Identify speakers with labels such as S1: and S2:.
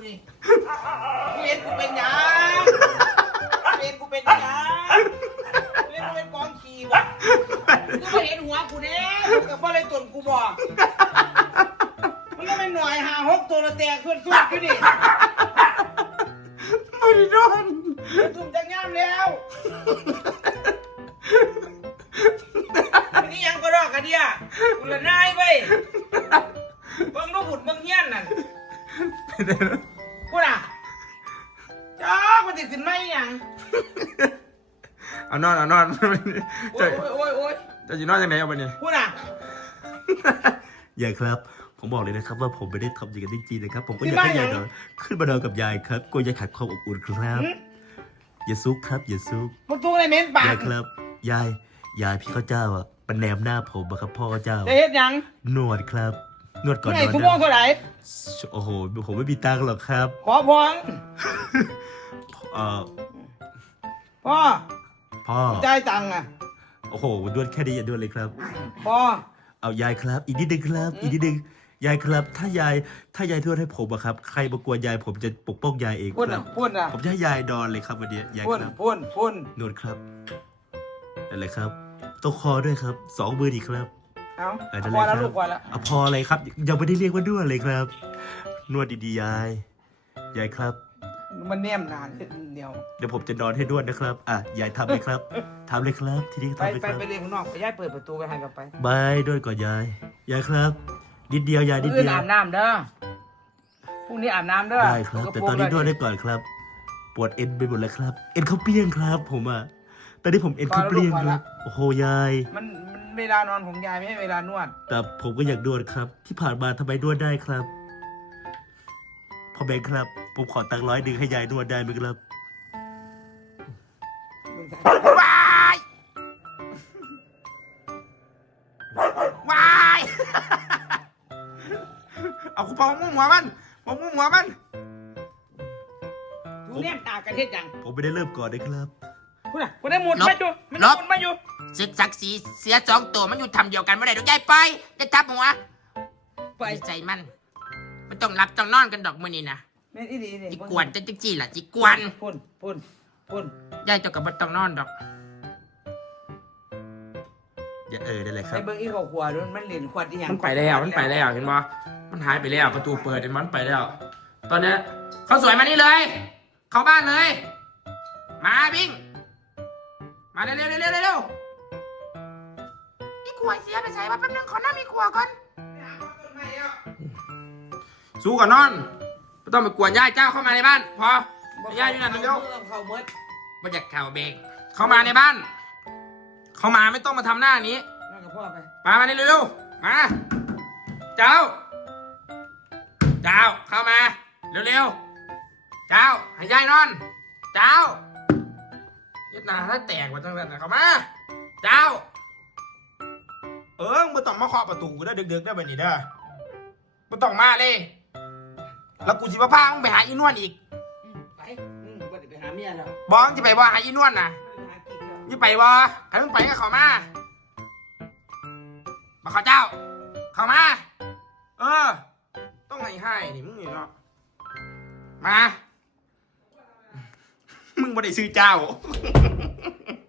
S1: นี่กูเห็นกูเป็นยังเห็นกูเป็นยังเห็นกูเป็นกองขี่วะกูไม่เห็นหัวกูเนี่ยกับว่าอะไรตัวกูบอกมันก็ไม่หน่อย5-6ตัวละแตกส่วนๆอยู่นี่
S2: ไม่ได้โดน
S1: ทุ่มจะงามแล้วนี่ยังก็รอกกันเนี่ยกูละนายไปเบิ่งลูกบุดเบิ่งเงี้ยนนั่นกูน่ะจ้ามันติดขึ้นไหมยัง
S2: เอานอน
S1: โอ้ย
S2: จะอยู่นอนยังไงเอาไปเนี่ย
S1: กูน่ะ
S2: ยายครับผมบอกเลยนะครับว่าผมไม่ได้ทำอย่างนั้นจริงๆนะครับผมก็อยากให้ยายนอนขึ้นมานอนกับยายครับกลัวยายขาดความอบอุ่นครับอย่าซุกครับอย่าซุก
S1: มึงซุกอะไรเม้นปาก
S2: ยายครับยายพี่ข้าเจ้าอ่ะมันแนมหน้าผมอะครับพ่อข้าเจ้า
S1: จะเฮ็ดยัง
S2: นวดครับนวดก่อนนอน
S1: ไงกูมองเท่าไหร่
S2: โอ้โหผมไม่มีตังค์หรอกครับ
S1: ขอพองพ่อจ่ายตังค์อ่ะ
S2: โอ้โหนวดแค่นี้อย่านวดเลยครับ
S1: พ่อ
S2: เอายายครับอีกนิดนึงครับอีกนิดนึงยายครับถ้ายายนวดให้ผมอะครับใครมากวนยายผมจะปกป้องยายเองครับ
S1: พูดนะ
S2: ผมจะให้ยายนอนเลยครับวันนี้ยายครับ
S1: พูด
S2: นวดครับอะไรครับต้องคอด้วยครับ2 มือดีครับ
S1: พอแล้วลูกพอแล้ว
S2: พออะไรครับยังไม่ได้เรียกว่านวดเลยครับนวดดีๆยายครับ
S1: มันแนมนานเดี๋ยว
S2: ผมจะนอนให้นวดนะครับยายทำเลยครับทำเลยครับทีนี้ทำเลยครับ
S1: ไปเรียนข้างนอกยายเปิดประตูไปให้กับไป
S2: บายนวดก่อนยายครับนิดเดียวยายนิดเดียว
S1: อาบน้ำเด้อพรุ่งนี้อาบน้ำเด้อ
S2: ได้ครับแต่ตอนนี้นวดได้ก่อนครับปวดเอ็นไปหมดแล้วครับเอ็นเขาเปี้ยงครับผมตอนนี้ผมเอ็นเขาเปี้ยงครับโอ้โหยาย
S1: มันเวลานอนของยายไม่ใช่เวลานวด
S2: แต่ผมก็อยากนวดครับที่ผ่านมาทำไมนวดได้ครับพ่อแบงค์ครับผมขอตังค์100ให้ยายนวดได้ไหมครับ
S1: วาย
S2: เอาคุณพ่อมุ่งหัวมัน
S1: ดูเนี่ยตากันเฮ็ดยัง
S2: ผมไม่ได้เริ่มก่อนเลยครับ
S1: คุณได้หมดมาอยู่
S3: ศึกศักดิ์ศรีเสีย2 ตัวมันอยู่ทำเดียวกันไม่ได้ดอกยายไปจะทับหัวไปใจมันต้องรับต้องนอนกันดอกมือนี่นะจิกวนจะจี้ล่ะจิกวน
S1: พุ่น
S3: ยายเจ้ากับบัต้องนอนดอก
S2: อย่าได้เลยครับ
S1: ไอ้เบิ้งอีกขวดมันเหรียญขวดอีหยัง
S3: มันไปแล้วเห็นบ่มันหายไปแล้วประตูเปิดมันไปแล้วตอนนี้เขาสวยมานี่เลยเข้าบ้านเลยมาบิงมาเร็วอีขวดเสียไปใส่มาแป๊บนึงขอน้ำอีขวดก่อนสู้ก่อนนอนไม่ต้องไปกวนยายเจ้าเข้ามาในบ้านพอยายอยู่นั่นเร็วไม่อยากเข่าเบรกเข้ามาในบ้านเข้ามาไม่ต้องมาทำหน้านี้มานี่เร็วมาเจ้าเข้ามาเร็วเจ้าให้ยายนอนเจ้ายึดหน้าถ้าแตกมาตั้งแต่เข้ามาเจ้าไม่ต้องมาเคาะประตูกูได้ดึกๆได้แบบนี้เด้อไม่ต้องมาเลยแล้วกูสิมาพามึงไปหาอีนวลอีก
S1: ไปหาเมียแล้ว
S3: บ้องจะไปบ่หาอีนวลนะยี่ไปบ่ใครมึงไปก็เข้ามาขอเจ้าเข้ามาต้องให้นี่มึงเนาะมามึงไม่ได้ซื้อเจ้า